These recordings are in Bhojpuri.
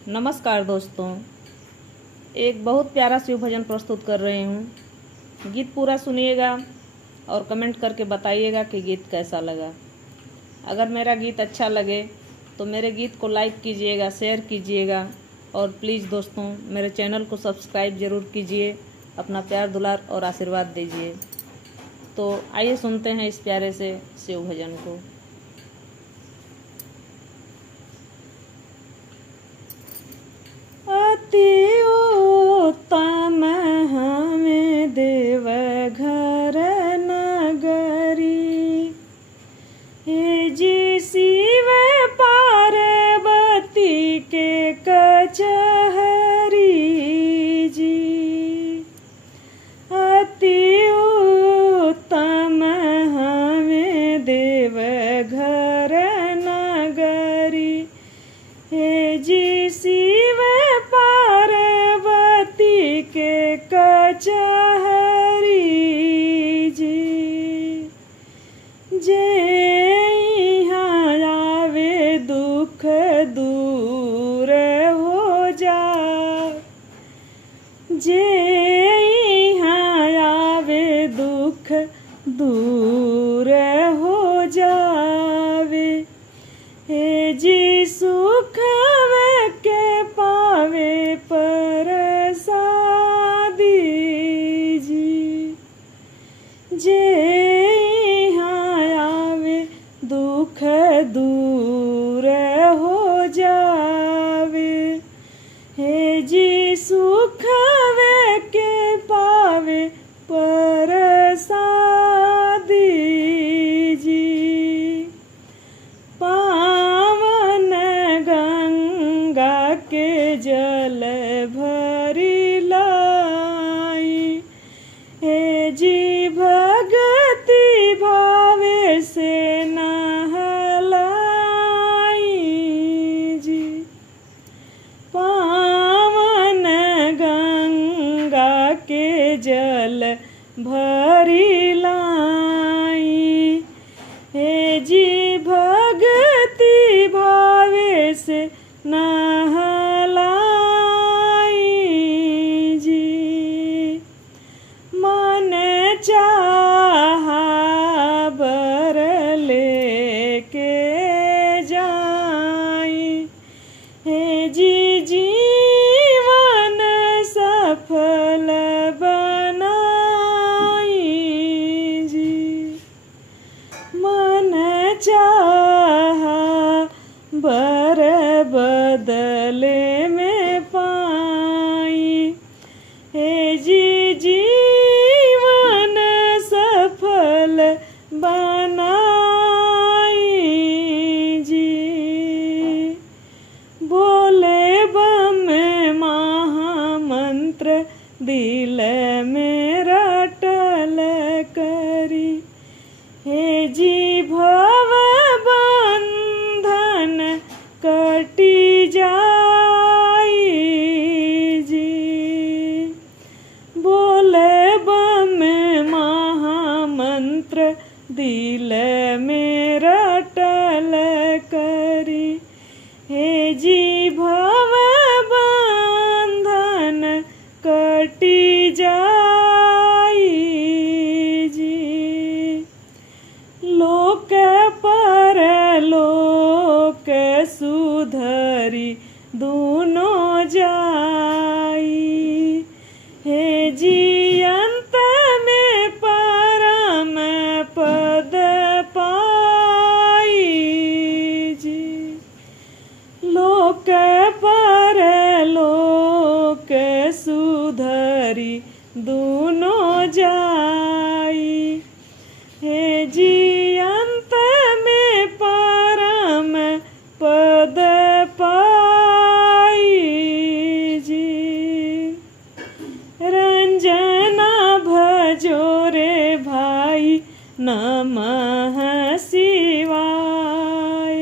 नमस्कार दोस्तों, एक बहुत प्यारा शिव भजन प्रस्तुत कर रही हूँ। गीत पूरा सुनिएगा और कमेंट करके बताइएगा कि गीत कैसा लगा। अगर मेरा गीत अच्छा लगे तो मेरे गीत को लाइक कीजिएगा, शेयर कीजिएगा और प्लीज़ दोस्तों मेरे चैनल को सब्सक्राइब ज़रूर कीजिए। अपना प्यार दुलार और आशीर्वाद दीजिए। तो आइए सुनते हैं इस प्यारे से शिव भजन को। अति उत्तम हमें देव घर नगरी, हे जी शिव पार्वती के कचहरी जी। अति उत्तम हमें देव घर नगरी, हे जी शिव पार्वती के कचहरी जी। जे यहाँ आवे दुख दूर हो जा, जे यहाँ आवे दुख दूर हो जावे, हे जी सुख के पावे प्रसादी जी। जे यहाँ आवे दुख दूर हो जावे, हे जी सुख के पावे प्रसादी जी। पावन गंगा के जल भरी लाई, हे जी भगति भावे से नहलाई जी। पावन गंगा के जल भरी लाई, हे जी भगति भावे से नहलाई जी। मन चाहा बर लेके जाई, हे जी जीवन सफल बनाई जी। मन चाहा बर बदले में पाई, हे जी जीवन सफल बनाई जी। बोले बम महामंत्र दिल में रटल करी, हे जी भव बंधन कटी जाई जी। बोले बम महामंत्र दिल में रटल करी, हे जी भव बंधन कटी जाई जी। लोक परलोक सुधरी दोनों जाई, हे जी अंत में परम पद पाई जी। लोक परलोक सुधरी दोनों जाई, हे जी अंत में परम पद पाई जी। रंजना भजो रे भाई नमः शिवाय,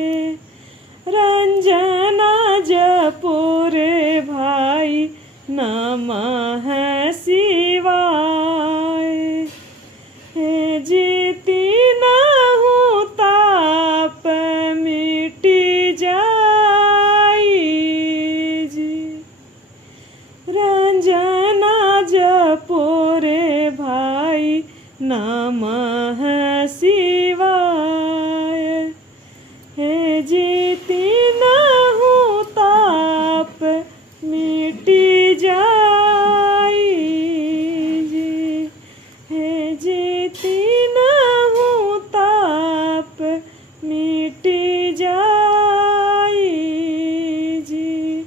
रंजना जपो रे भाई नमः शिवाय, हे जी तीनों ताप मिटी जाई नमः शिवाय। हे जीती न हूँ ताप मिटी जाई जी। हे जीती न हूँ ताप मिटी जाई जी।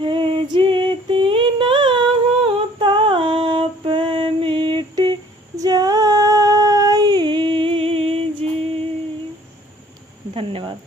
हे जीती न हूँ ताप मिट जाई जी। धन्यवाद।